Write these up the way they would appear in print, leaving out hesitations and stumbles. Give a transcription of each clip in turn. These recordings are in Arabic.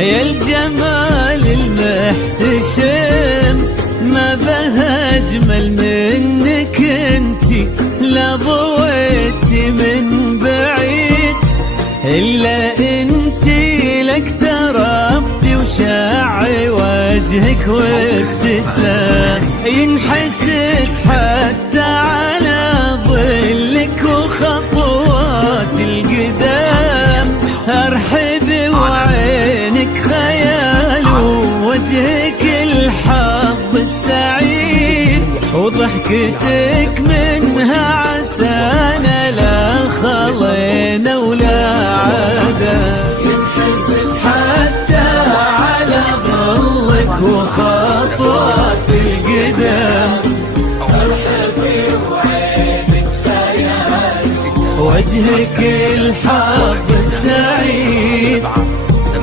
يا الجمال المحتشم ما به أجمل منك انتي، لا ضويتي من بعيد إلا انتي لك تربي وشعي وجهك وابتسام، ينحسد حتى على ظلك وخطوات القدام، ارحبي وعينك خيال ووجهك الحظ السعيد، وضحكتك منها عسانا لا خلينا ولا عدا، ينحسد حتى على ظلك وخطوات القدام، ارحبي وعينك خيال وجهك الحظ السعيد،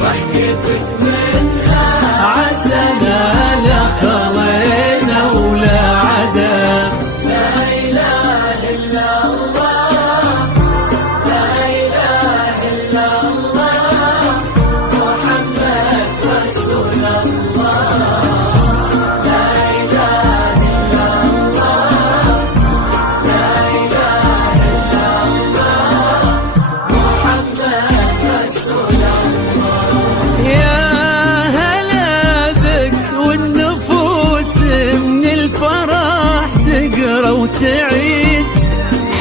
ضحكتك منها عسانا لا خلينا ولا عدا. لا إله إلا الله، لا إله إلا الله، محمد رسول الله، لا إله إلا الله، لا إله إلا الله، محمد رسول الله. يا هلا بك والنفوس من الفرح تقرا وتعيد،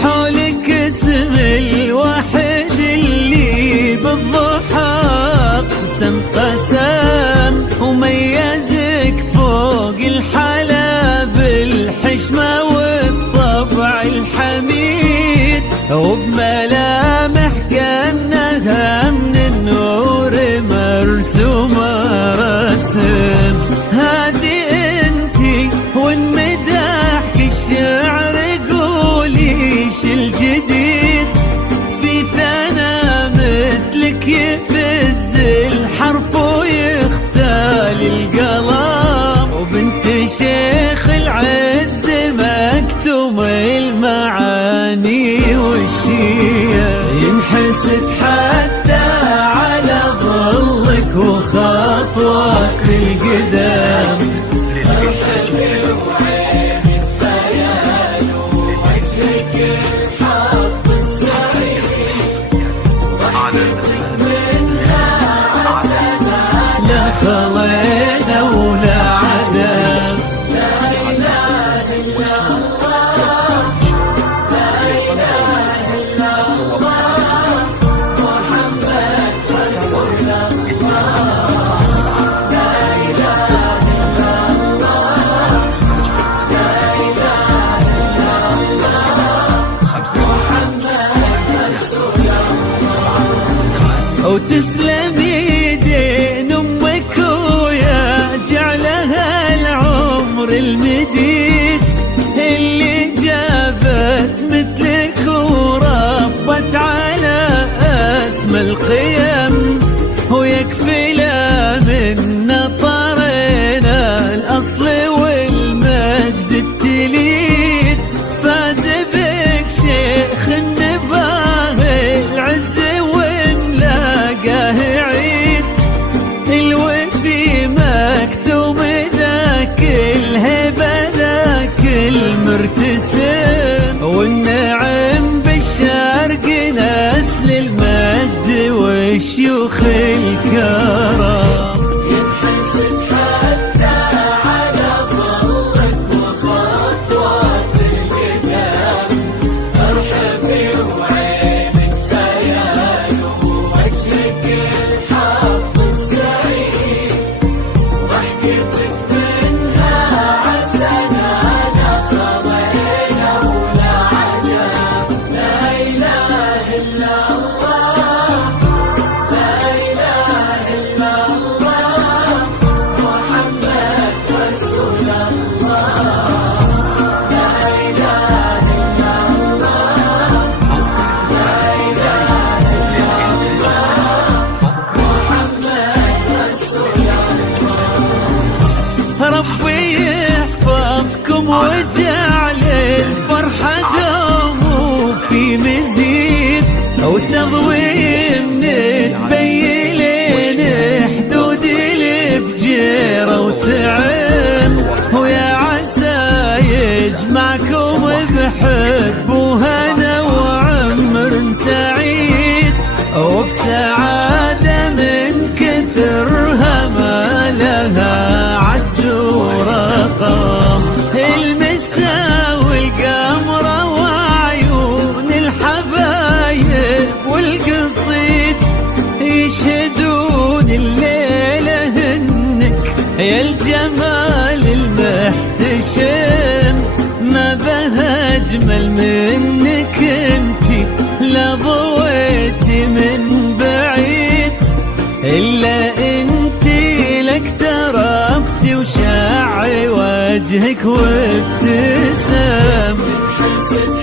حولك اسم الواحد اللي بالضحى قسم قسم، وميزك فوق الحلا بالحشمة والطبع الحميد، وبملامح كأنها من النور مرسومة رسم، هذه انتي وانمدحك الشعر قوليش الجديد، في ثنا مثلك يفز الحرف ويختال القلم، وبنت شيخ العز مكتوم المعاني والشيا، ينحسد حتى على ظلك وخطوات القدام، ارحبي وعينك خيال ووجهك الحظ السعيد، ضحكتك منها عسانا لا خلينا ولا عدا. لا إله إلا الله، لا إله إلا الله، محمد رسول الله، لا إله إلا الله، لا إله إلا الله، محمد رسول الله. وتسلمي يدين أمك ويا جعلها العمر المديد، اللي جابت مثلك وربت على أسمى القيم، ويكفي لا من طرينا الأصل والمجد التليد، فاز بك شيخ النباه العز وملاقاه عيد، الوفي مكتوم ذاك الهبة ذاك المرتسم، والنعم بالشرق نسل المجد والشيوخ الكرام، ينحسد حتى على ظلك وخطوات القدام، ارحبي وعينك خيال ووجهك الحظ السعيد، ضحكتك منها عسانا لا خلينا ولا عدا. لا إله إلا الله، لا إله إلا الله، محمد رسول الله، لا إله إلا الله، لا إله إلا الله، محمد رسول الله. ربي يحفظكم وجعل الفرحة دوم وفي مزيد، وتضوي من تبين حدود يا الجمال المحتشم ما به أجمل منك انتي، لا ضويتي من بعيد إلا انتي لك تربتي، وشع وجهك وابتسام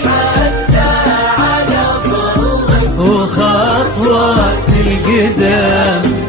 حتى على ضوءك وخطوات القدام.